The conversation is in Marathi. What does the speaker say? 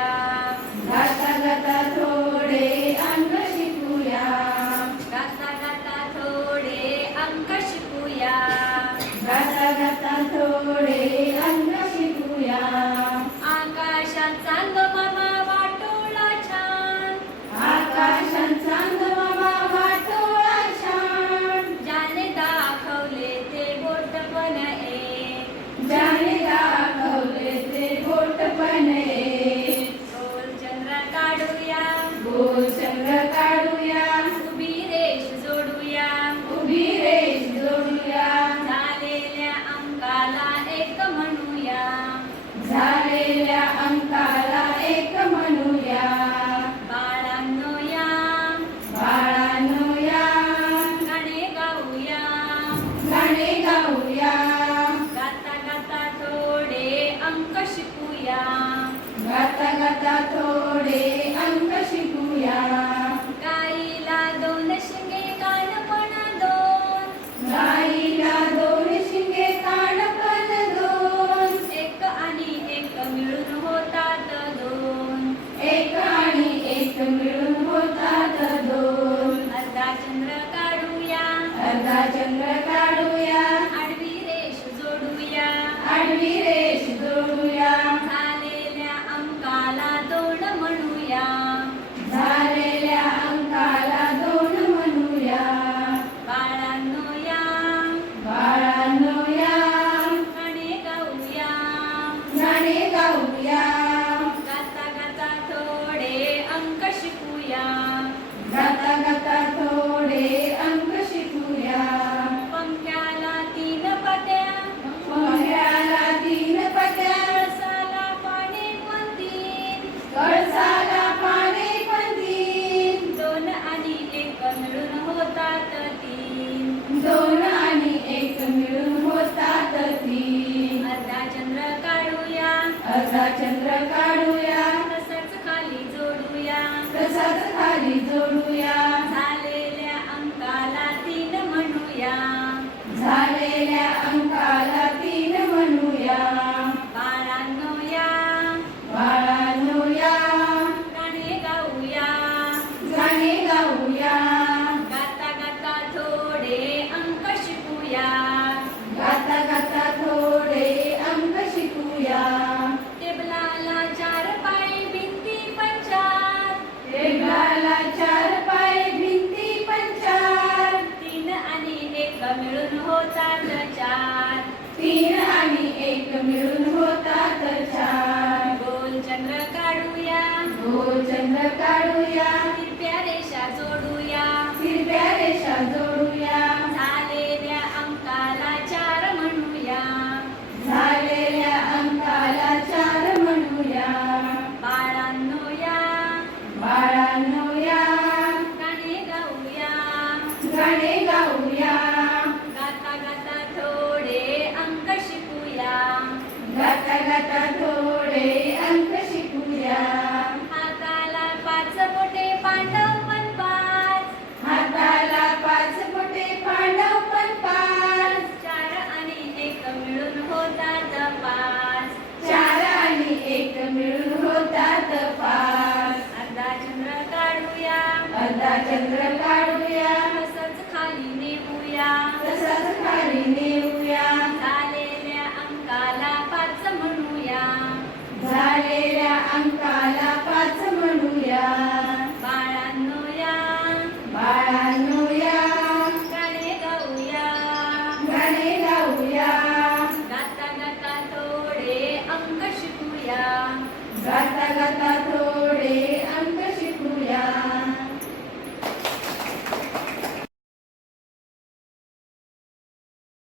शिकूया. गाता गाता थोडे अंक शिकूया. गाता गाता थोडे अंक शिकूया. गाता गाता थोडे अंक शिकूया. आकाशात चांदमामा वाटोळा छान. आकाशात चांदमामा वाटोळा छान. ज्याने दाखवले ते बोटपण एक. ज्याने दाखवले ते बोटपण एक. गोल चंद्र काढूया. गोल चंद्र काढूया. उभी रेष जोडूया. उभी रेष जोडूया. झालेल्या अंकाला एक म्हणूया. झालेल्या अंकाला एक म्हणूया. बाळांनो या. बाळांनो या. गाणे गाऊया. गाणे गाऊया. गाता गाता थोडे अंक शिकूया. गाता गाता थोडे अंक शिकूया. गाईला दोन शिंगे कानपण दोन. गाईला दोन शिंगे कानपण दोन. एक आणि एक मिळून होतात दोन. एक आणि एक मिळून होतात दोन. अर्धा चंद्र काढूया. अर्धा चंद्र काढूया. आडवी रेष जोडूया. आडवी रेष जोडूया. झालेल्या अंकाला दोन म्हणूया. झालेल्या अंकाला दोन म्हणूया. बाळांनो या. बाळांनो या. गाणे गाऊया. गाणे गाऊया. गाता गाता थोडे अंक शिकूया. गाता गाता थोडे अंक शिकूया. पंख्याला तीन पट्या. पंख्याला तीन पट्या. कळसाला पाने पण तीन. कळसाला पाने पण तीन. दोन आणि एक मिळून होतात तीन. दोन आणि एक मिळून होतात तीन. अर्धा चंद्र काढूया. अर्धा चंद्र काढूया. तसंच खाली जोडूया. तसाच खाली जोडूया. झालेल्या अंकाला तीन म्हणूया. झालेल्या अंकाला तीन म्हणूया. बाळांनो या. बाळांनो या. गाणे गाऊया. गाणे गाऊया. गाता गाता थोडे अंक शिकूया. गाता गाता थोडे अंक शिकूया. टेबलाला चार पाय भिंती पण चार. टेबलाला चार पाय भिंती पण चार. तीन आणि एक मिळून होतात चार. तीन आणि एक मिळून होतात चार. गोल चंद्र काढूया. गोल चंद्र काढूया. तिरप्या रेषा जोडूया. हिरव्या रेषा जोडूया. झालेल्या अंकाला चार म्हणूया. झालेल्या अंकाला चार म्हणूया. बाळांनो या. बाळांनो या. गाणे गाऊया. गाणे गाऊया. गाता गाता थोडे अंक शिकूया. गाता गाता थोडे अंक शिकूया. हाताला पाच बोटे पांडव पण पाच. हाताला पाच बोटे पांडव पण पाच. चार आणि एक मिळून होतात पाच. चार आणि एक मिळून होतात पाच. अर्धा चंद्र काढूया. अर्धा चंद्र काढूया. तसंच खाली नेऊया. तसाच खाली नेऊया. झालेल्या अंकाला पाच म्हणूया. झालेल्या अंकाला पाच म्हणूया. बाळांनो या. बाळांनो या. गाणे गाऊया. गाणे गाऊया. गाता गाता थोडे अंक शिकूया. गाता गाता